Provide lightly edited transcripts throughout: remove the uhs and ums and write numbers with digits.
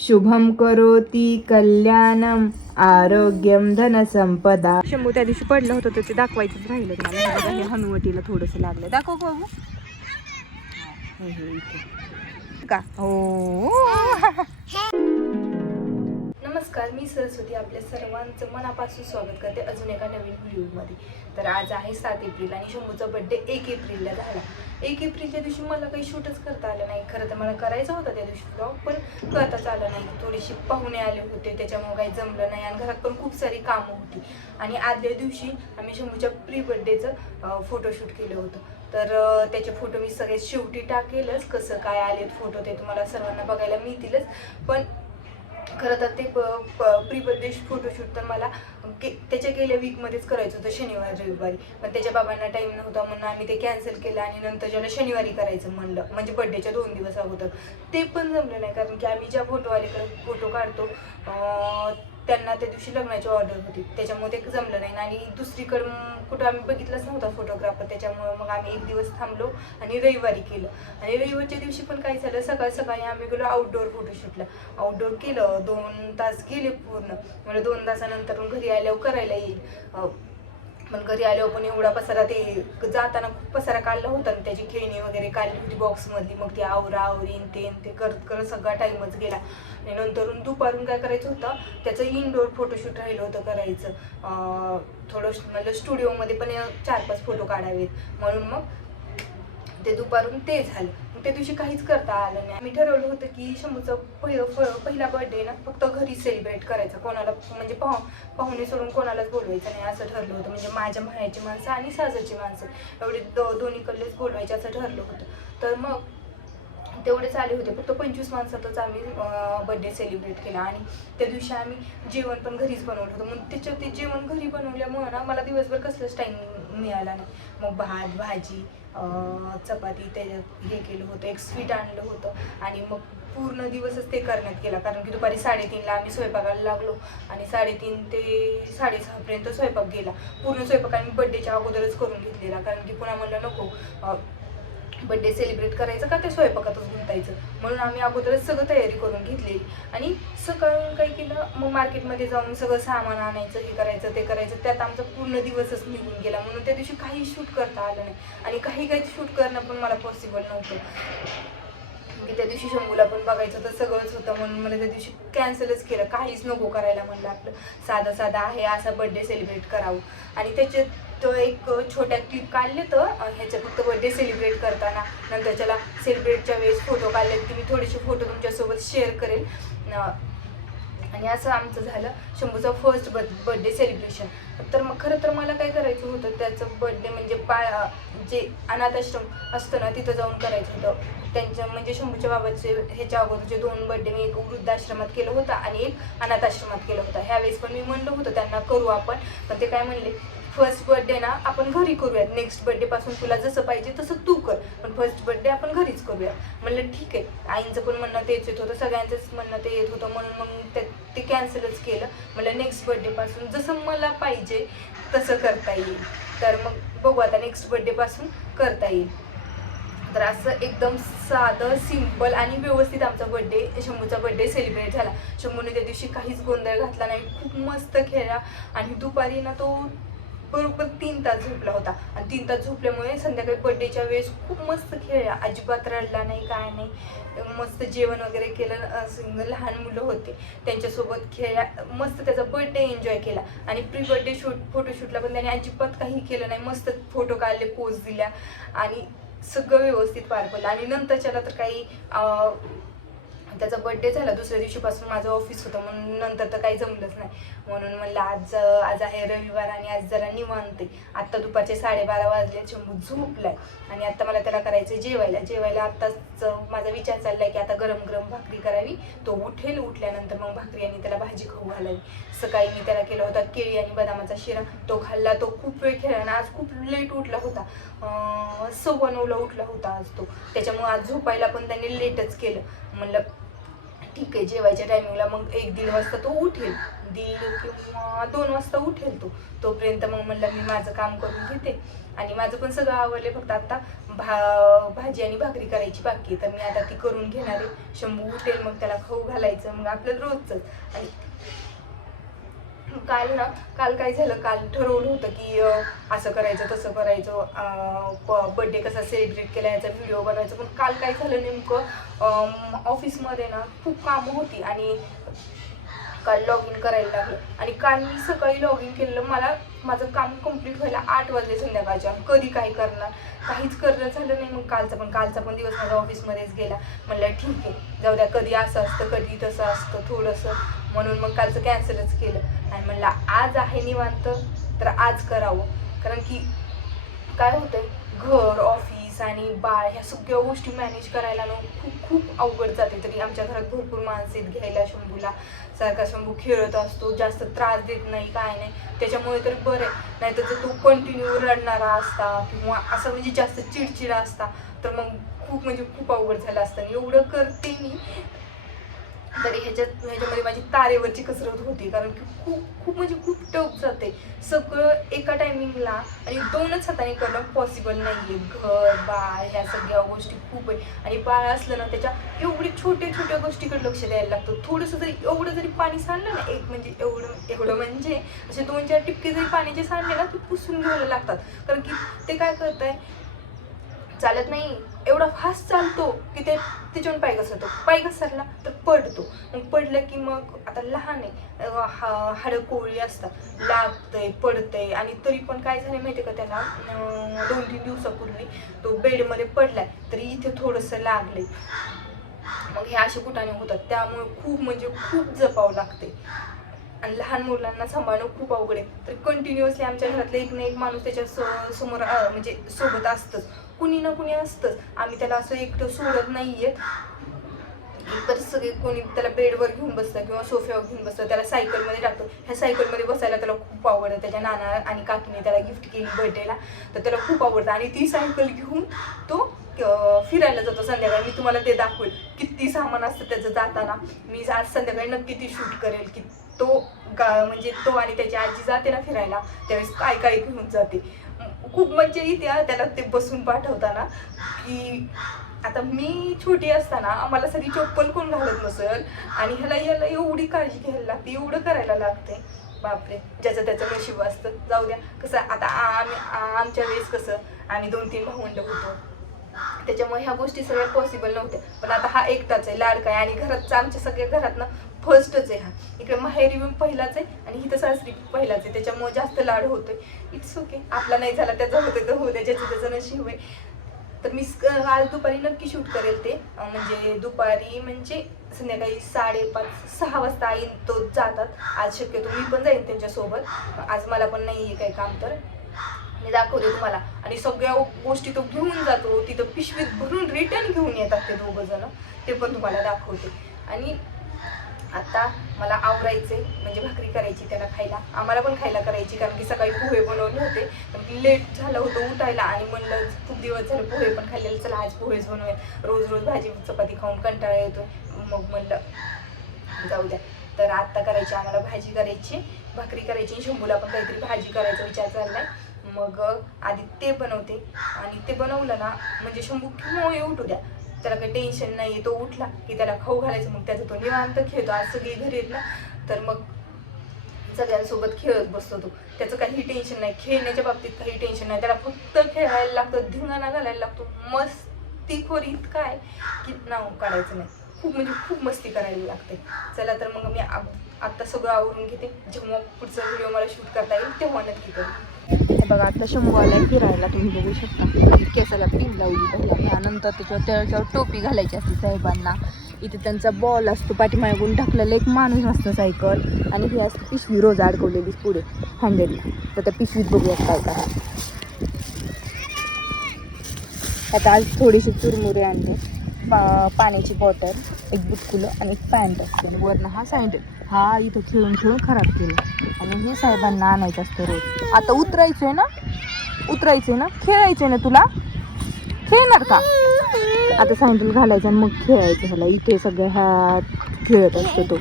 शुभम करोति कल्याणम आरोग्यम धनसंपदा. शंभू त्या दिवशी पडलं होतं तर ते दाखवायचंच राहिलं मला. बघा हे हनुवटीला थोडंसं लागलं. दाखव बाबू. हे इथे का हो. नमस्कार, मी सरस्वती आपल्या सर्वांचं मनापासून स्वागत करते अजून एका नवीन व्हिडिओमध्ये. तर आज आहे 7 एप्रिल आणि शंभूचा बड्डे 1 एप्रिलला झाला. 1 एप्रिलच्या दिवशी मला काही शूटच करता आलं नाही. खरं तर मला करायचं होतं त्या दिवशी व्लॉग, पण करताच आलं नाही. थोडीशी पाहुणे आले होते त्याच्यामुळे काही जमलं नाही आणि घरात पण खूप सारी कामं होती. आणि आदल्या दिवशी आम्ही शंभूच्या प्री बड्डेचं फोटोशूट केलं होतं. तर त्याचे फोटो मी सगळे शेवटी टाकेलच. कसं काय आलेत फोटो ते तुम्हाला सर्वांना बघायला मिळतीलच. पण खरं तर ते प्री बर्थडे फोटोशूट तर मला त्याच्या गेल्या वीकमध्येच करायचं होतं, शनिवार रविवारी. पण त्याच्या बाबांना टाईम नव्हता म्हणून आम्ही ते कॅन्सल केलं आणि नंतर ज्याला शनिवारी करायचं म्हणलं, म्हणजे बड्डेच्या 2 दिवस अगोदर. ते पण जमलं नाही कारण की आम्ही ज्या फोटोवालीकडे फोटो काढतो त्यांना त्या दिवशी लग्नाची ऑर्डर होती, त्याच्यामुळे ते जमलं नाही. आणि दुसरीकडं कुठं आम्ही बघितलंच नव्हता फोटोग्राफर, त्याच्यामुळे मग आम्ही एक दिवस थांबलो आणि रविवारी केलं. आणि रविवारच्या दिवशी पण काय झालं, सकाळी आम्ही गेलो आउटडोअर फोटोशूटला. आउटडोअर केलं, 2 तास गेले पूर्ण. मला 2 तासानंतर घरी आल्यावर करायला येईल. पण घरी आल्यावर पण एवढा पसारा, ते जाताना खूप पसारा काढला होता आणि त्याची खेळणी वगैरे काढली होती बॉक्समधली. मग ती आवरीन ते करत सगळा टाईमच गेला. आणि नंतरून दुपारून काय करायचं होतं, त्याचं इनडोअर फोटोशूट राहिलं होतं करायचं. थोडं म्हणजे स्टुडिओमध्ये पण 4-5 फोटो काढावेत म्हणून मग ते दुपारून ते झालं. मग त्या दिवशी काहीच करता आलं नाही. आम्ही ठरवलं होतं की शंभूचा पहिला बर्थडे ना फक्त घरी सेलिब्रेट करायचा, कोणाला म्हणजे पाहुणे सोडून कोणालाच बोलवायचं नाही असं ठरलं होतं. म्हणजे माझ्या माहेरची माणसं आणि सासरची माणसं एवढे दोन्हीकडलेच बोलवायचे असं ठरलं होतं. तर मग तेवढेच आले होते. फक्त 25 माणसातच आम्ही बर्थडे सेलिब्रेट केला. आणि त्या दिवशी आम्ही जेवण पण घरीच बनवलं होतं. मग त्याच्यात ते जेवण घरी बनवल्यामुळं ना मला दिवसभर कसलंच टाईम मिळाला नाही. मग भात भाजी चपाती ते हे केलं होतं, एक स्वीट आणलं होतं आणि मग पूर्ण दिवसच ते करण्यात गेला. कारण की दुपारी 3:30ला आम्ही स्वयंपाकाला लागलो आणि 3:30 ते 6:30पर्यंत स्वयंपाक गेला. पूर्ण स्वयंपाक आम्ही बड्डेच्या अगोदरच करून घेतलेला, कारण की पुन्हा म्हणलं नको बड्डे सेलिब्रेट करायचं का ते स्वयंपाकातच गुंतायचं, म्हणून आम्ही अगोदरच सगळं तयारी करून घेतलेली. आणि सकाळून काय केलं, मग मार्केटमध्ये जाऊन सगळं सामान आणायचं, हे करायचं ते करायचं, त्यात आमचा पूर्ण दिवसच निघून गेला. म्हणून त्या दिवशी काही शूट करता आलं नाही आणि काही शूट करणं पण मला पॉसिबल नव्हतं. की त्या दिवशी शंभूला पण बघायचं तर सगळंच होतं, म्हणून मला त्या दिवशी कॅन्सलच केलं. काहीच नको करायला म्हणलं, आपलं साधं आहे असा बर्थडे सेलिब्रेट करावं. आणि त्याच्यात एक छोट्या क्लिप काढले तर ह्याच्या फक्त बर्थडे सेलिब्रेट करताना, नंतर त्याला सेलिब्रेटच्या वेळेस फोटो काढले की मी थोडेसे फोटो तुमच्यासोबत शेअर करेल. आणि असं आमचं झालं शंभूचा फर्स्ट बर्थडे सेलिब्रेशन. तर मग खरं तर मला काय करायचं होतं, त्याचं बर्थडे म्हणजे जे अनाथ आश्रम असतं ना तिथं जाऊन करायचं होतं. त्यांच्या म्हणजे शंभूच्या बाबाचे ह्याच्या अगोदरचे 2 बर्थडे मी एक वृद्धाश्रमात केलं होतं आणि एक अनाथ आश्रमात केलं होतं. ह्यावेळेस पण मी म्हणलं होतं त्यांना करू आपण, पण ते काय म्हणले, फर्स्ट बर्थडे ना आपण घरी करूयात, नेक्स्ट बर्थडे पासून तुला जसं पाहिजे तसं तू कर, पण फर्स्ट बर्थडे आपण घरीच करूया. म्हणलं ठीक आहे. आईंचं पण म्हणणं तेच येत होतं, सगळ्यांचंच म्हणणं ते येत होतं, म्हणून मग ते कॅन्सलच केलं. म्हणलं नेक्स्ट बर्थडे पासून जसं मला पाहिजे तसं करता येईल. तर मग बघू आता नेक्स्ट बर्थडे पासून करता येईल. तर असं एकदम साधं सिंपल आणि व्यवस्थित आमचा शंभूचा बर्थडे सेलिब्रेट झाला. शंभूने त्या दिवशी काहीच गोंधळ घातला नाही, खूप मस्त खेळला. आणि दुपारी ना तो बरोबर 3 तास झोपला होता आणि 3 तास झोपल्यामुळे संध्याकाळी बर्थडेच्या वेळेस खूप मस्त खेळला, अजिबात रडला नाही, काय नाही. मस्त जेवण वगैरे केलं, लहान मुलं होते त्यांच्यासोबत खेळला, मस्त त्याचा बर्थडे एन्जॉय केला. आणि प्री बर्थडे फोटोशूटला पण त्याने अजिबात काही केलं नाही, मस्त फोटो काढले, पोज दिल्या आणि सगळं व्यवस्थित पार पडलं. आणि नंतरच्याला तर काही त्याचा बर्थडे झाला दुसऱ्या दिवशीपासून माझं ऑफिस होतं, म्हणून नंतर तर काही जमलंच नाही. म्हणून म्हणलं आज आहे रविवार आणि आज जरा निवांत. आत्ता दुपारचे 12:30 वाजले, शंभू झोपलाय आणि आता मला त्याला करायचं जेवायला. आत्ताच माझा विचार चाललाय की आता गरम गरम भाकरी करावी. तो उठल्यानंतर मग भाकरी आणि त्याला भाजी खाऊ घालावी. सकाळी मी त्याला केला होता केळी आणि बदामाचा शिरा, तो खाल्ला. तो खूप वेळ खेळला आणि आज खूप लेट उठला होता, 9:15ला उठला होता आज तो, त्याच्यामुळे आज झोपायला पण त्याने लेटच केलं. म्हणलं ठीक आहे, जेवायच्या टायमिंगला मग 1-1:30 वाजता तो उठेल. 1:30 किंवा 2 वाजता उठेल तोपर्यंत मग म्हणलं मी माझं काम करून घेते आणि माझं पण सगळं आवडले. फक्त आता भाजी आणि भाकरी करायची बाकी तर मी आता ती करून घेणार आहे. शंभू उठेल मग त्याला खाऊ घालायचं, मग आपलं रोजच. आणि काल काय झालं, काल ठरवलं होतं की असं करायचं तसं करायचं, बर्थडे कसा सेलिब्रेट केला याचा व्हिडिओ बनवायचा. पण काल काय झालं नेमकं ऑफिसमध्ये ना खूप कामं होती आणि काल लॉग इन करायला लागलं. आणि काल मी सकाळी लॉग इन केलेलं, मला माझं काम कंप्लीट व्हायला 8 वाजले संध्याकाळच्या. कधी काय करणार, काहीच करणं झालं नाही. मग कालचा पण दिवस माझा ऑफिसमध्येच गेला. म्हणलं ठीक आहे जाऊ द्या, कधी असं असतं कधी तसं असतं थोडंसं, म्हणून मग कालचं कॅन्सलच केलं. आणि म्हणलं आज आहे निवांत तर आज करावं. कारण की काय होतंय, घर ऑफिस आणि बाळ ह्या सगळ्या गोष्टी मॅनेज करायला ना खूप अवघड जाते. तरी आमच्या घरात भरपूर माणसं आहेत घ्यायला शंभूला. सारखा शंभू खेळत असतो, जास्त त्रास देत नाही काय नाही, त्याच्यामुळे तर बरं आहे. नाहीतर जर तो कंटिन्यू रडणारा असता किंवा असं म्हणजे जास्त चिडचिडा असता तर मग खूप अवघड झालं असतं. एवढं करते मी तरी ह्याच्यामध्ये माझी तारेवरची कसरत होती. कारण की खूप टफ जाते सगळं एका टायमिंगला आणि 2च हाताने करणं पॉसिबल नाही आहे. घर बाळ ह्या सगळ्या गोष्टी खूप आहे. आणि बाळ असलं ना त्याच्या एवढी छोट्या गोष्टीकडे लक्ष द्यायला लागतं. थोडंसं जरी पाणी सांडलं ना, एवढं म्हणजे असे 2-4 टिपके जरी पाण्याचे सांडले ना ते पुसून घ्यायला लागतात. कारण की ते काय करतंय, चालत नाही एवढा फास्ट चालतो की त्याच्यावरून पाय घसरला तर पडतो. मग पडलं की मग आता लहान आहे, हाडं कोवळी असतात, लागतंय पडतंय. आणि तरी पण काय झालं माहिती का, त्याला 2-3 दिवसापूर्वी तो बेडमध्ये पडलाय तरी इथे थोडंसं लागलंय. मग हे असे कुठाने होतात, त्यामुळे खूप जपावं लागते. आणि लहान मुलांना सांभाळणं खूप अवघड आहे. तर कंटिन्युअसली आमच्या घरातलं एक ना एक माणूस त्याच्या समोर म्हणजे सोबत असतंच, कुणी ना कुणी असतंच. आम्ही त्याला असं एकटं सोडत नाहीये. तर सगळे कोणी त्याला बेडवर घेऊन बसतं किंवा सोफ्यावर घेऊन बसतं, त्याला सायकलमध्ये टाकतो. ह्या सायकलमध्ये बसायला त्याला खूप आवडतं. त्याच्या नाना आणि काकीने त्याला गिफ्ट केली बर्थडेला, तर त्याला खूप आवडतं. आणि ती सायकल घेऊन तो फिरायला जातो संध्याकाळी. मी तुम्हाला ते दाखवेल किती सामान असतं त्याचं जाताना. मी आज संध्याकाळी नक्की ती शूट करेल की म्हणजे तो आणि त्याची आजी जाते ना फिरायला त्यावेळेस काय घेऊन जाते. खूप मज्जा येते त्याला ते बसून पाठवताना. की आता मी छोटी असताना आम्हाला सगळी चप्पल कोण घालत नसेल आणि याला एवढी काळजी घ्यायला लागते, एवढं करायला लागते. बापरे, ज्याचं त्याचं नशीब असतं. जाऊ द्या. कसं आता आमच्या वेळेस कसं आम्ही 2-3 भावंड होतो, त्याच्यामुळे ह्या गोष्टी सगळ्या पॉसिबल नव्हत्या. पण आता हा एकटाच आहे, लाडका आहे. आणि घरात आमच्या सगळ्या घरात ना फर्स्टच आहे हा. इकडे माहेरी पण पहिलाच आहे आणि इथं सासरी पहिलाच आहे, त्याच्यामुळे जास्त लाड होतोय. इट्स ओके, आपला नाही झाला त्याचा होतोय तर होऊ द्या, त्याचं नशीब आहे. तर मी आज दुपारी नक्की शूट करेल ते. म्हणजे दुपारी म्हणजे संध्याकाळी 5:30-6 वाजता आई तो जातात. आज शक्यतो मी पण जाईन त्यांच्यासोबत. आज मला पण नाही आहे काही काम, तर मी दाखवते तुम्हाला. आणि सगळ्या गोष्टी तो घेऊन जातो, तिथं पिशवीत भरून रिटर्न घेऊन येतात ते 2 जण, ते पण तुम्हाला दाखवते. आणि आता मला आवरायचे म्हणजे भाकरी करायची त्याला खायला, आम्हाला पण खायला करायची. कारण की सकाळी पोहे बनवले होते पण लेट झालं होतं उठायला. आणि म्हणलं खूप दिवस झाले पोहे पण खाल्लेले, चला आज पोहेच बनवूया. रोज भाजी चपाती खाऊन कंटाळा येतो. मग म्हणलं जाऊ द्या. तर आत्ता करायची आम्हाला भाजी करायची, भाकरी करायची. शंभूला पण काहीतरी भाजी करायचा विचार चाललाय. मग आधी ते बनवते. आणि ते बनवलं ना म्हणजे शंभू केव्हा उठू द्या, त्याला काही टेन्शन नाही. तो उठला की त्याला खाऊ घालायचं, मग त्याचा तो निवांत खेळतो. आज सगळे घरी आहेत ना, तर मग सगळ्यांसोबत खेळत बसतो तो. त्याचं काही टेन्शन नाही, खेळण्याच्या बाबतीत काही टेन्शन नाही. त्याला फक्त खेळायला लागतं, धिंगाणा घालायला लागतो. मस्तीखोर इतका आहे की नाव काढायचं नाही. खूप मस्ती करायला लागते. चला तर मग मी आत्ता सगळं आवरून घेते. जेव्हा पुढचा व्हिडिओ मला शूट करता येईल तेव्हा नक्की करेन. बघा आता शंभू आलाय फिरायला, तुम्ही बघू शकता. केसाला पिन लावली पहिला, त्यानंतर त्याच्यावर टोपी घालायची असते साहेबांना. इथे त्यांचा बॉल असतो, पाठीमागून टाकलेला एक माणूस असतं सायकल. आणि ही असते पिशवी रोज अडकवलेली पुढे हँडलला. तर त्या पिशवीत बघूयात काय. आता आज थोडीशी चुरमुरे आणले, पाण्याची बॉटल, एक बुटकुलं आणि एक पॅन्ट असते. वरनं हा सँडल, हा इथं खेळून खराब केला. आणि हे साहेबांना आणायचं असतं रोज. आता उतरायचंय ना, खेळायचंय ना, तुला खेळणार का? आता सँडल घालायचं आणि मग खेळायचं. ह्याला इथे सगळं हा खेळत असतो तो.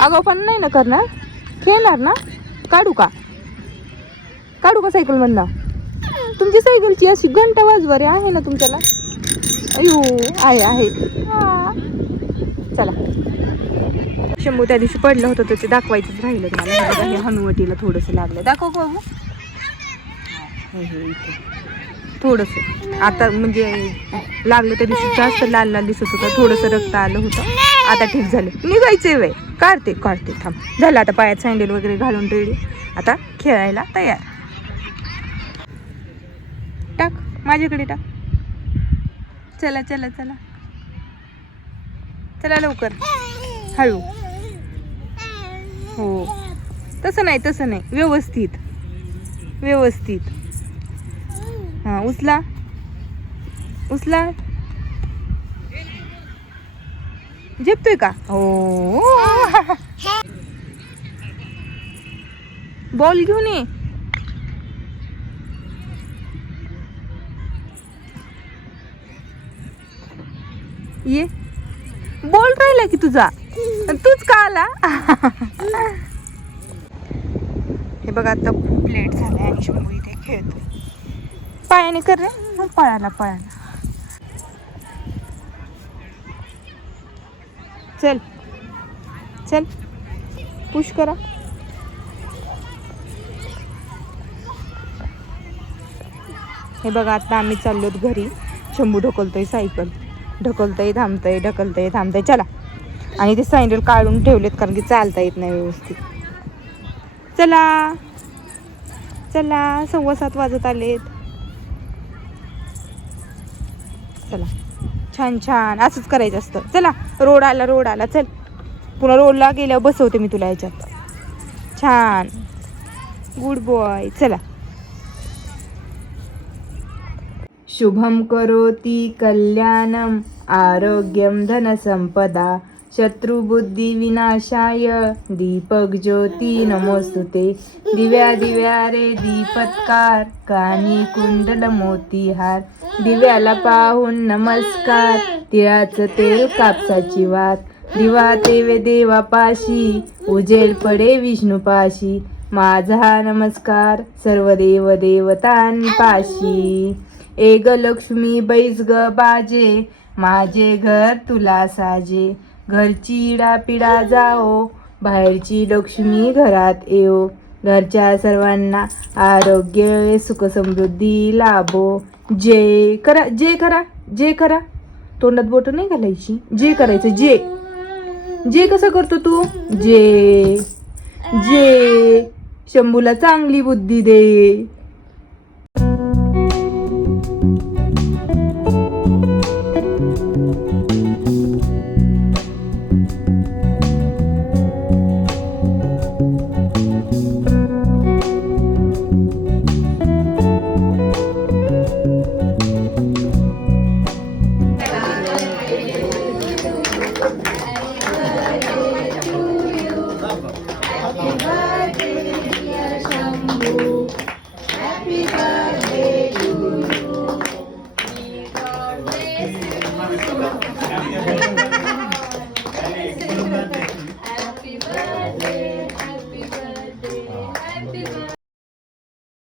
अगं पण नाही ना करणार, खेळणार ना. काढू का सायकल मधनं? तुमची सायकलची अशी घंटा वाजवारे आहे ना तुमच्याला? अयो आहे हा. चला, शंभू त्या दिवशी पडलं होतं तर ते दाखवायचंच राहिलं मला. हे हनुवटीला थोडंसं लागलं, दाखव बाबू. हे इथे थोडंसं आता म्हणजे लागलं, त्या दिवशी जास्त लाल लाल दिसत होतं, थोडंसं रक्त आलं होतं. आता ठीक झालं, निघायचंय वय. काढते थांब. झालं आता, पायात सँडल वगैरे घालून रेडी, आता खेळायला तयार. टाक माझ्याकडे टाक. चला चला चला चला लवकर, हळू. हो तसं नाही, व्यवस्थित. हा उचला. झेपतोय का? हो. बॉल घेऊन ये. बॉल राहिला की तुझा, तूच का आला? हे बघा आता खूप लेट झालाय आणि शंभू इथे खेळतोय. पायाने कर रे, पळाला. चल पुश करा. हे बघा आता आम्ही चाललोत घरी. शंभू ढकलतोय सायकल, थांबतय. चला, आणि ते सँडल काढून ठेवलेत कारण की चालता येत नाही व्यवस्थित. चला 7:15 वाजत आलेत. चला, छान असंच करायचं असतं. चला, रोड आला. चल, पुन्हा रोडला गेल्यावर बसवते मी तुला याच्यात. छान, गुड बॉय. चला. शुभम करोति कल्याणम आरोग्यम धनसंपदा शत्रुबुद्धी विनाशाय दीपक ज्योती नमोस्तुते. दिव्या रे दीपत्कार कानी कुंडल मोतीहार. दिव्याला पाहून नमस्कार, तिळाचं तेल कापसाची वात. दिवा तेवे देवापाशी, उजेड पडे विष्णूपाशी. माझा नमस्कार सर्व देव देवतांपाशी. ग लक्ष्मी बैस ग बाजे, माझे घर तुला साजे. घरची पिढा जाओ, बाहेरची लक्ष्मी घरात येओ. घरच्या सर्वांना आरोग्य सुख समृद्धी लाभो. जे करा. तोंडात बोट नाही घालायची, जे करायचं. जे कसं करतो तू? जे शंभूला चांगली बुद्धी दे.